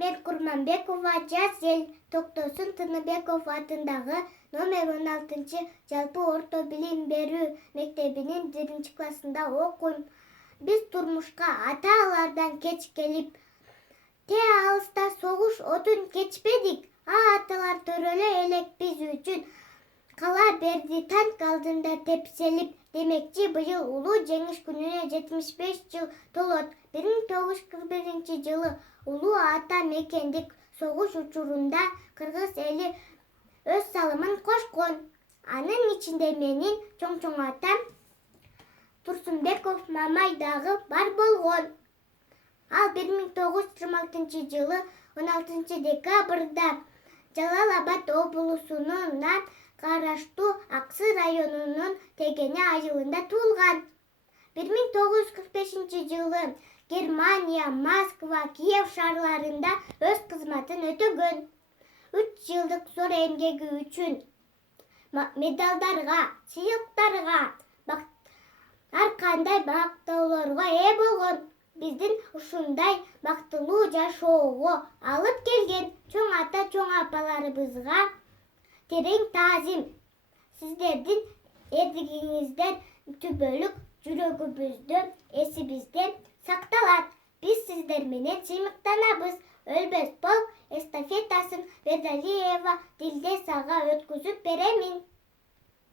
Мен Курманбекова жас ел Токтосун Тыныбеков атындагы номер 16 жалпы орто билим берүү мектебинин 1 классында окуйм. Биз турмушка ата-аналардан кеч келип, те алыста согуш отун кечпедик. Аталар төрөлө элек биз үчүн кала берди танк алдында тепселип. Демекчи быйыл улуу жеңиш күнүнө 75 жыл толот. 1941 жылы улуу ата мекендик согуш учурунда кыргыз эли өз салымын кошкон. Анын ичинде менин чоң атам Турсунбеков Мамай дагы бар болгон. Ал 1926 жылы 16 декабрда Жалал Абад облусуна караштуу Аксы районунун Тегене айылында туулган. 1945 жылы Германия, Москва, Киев шаарларында өз кызматын өтөгөн. 3 жылдык зор эмгеги үчүн медалдарга, сыйлыктарга, ар кандай бактоолорго ээ болгон. Биздин ушундай бактылуу жашоого алып келген чоң ата, чоң апаларыбызга терең таазим. Сиздердин эрдигиңиздер түбөлүк жүрөгүбүздө, эсибизде сакталат. Биз сиздер менен сыймыктанабыз. Өлбөс полк эстафетасын Бердалиева Дилдес ага өткүзүп беремин.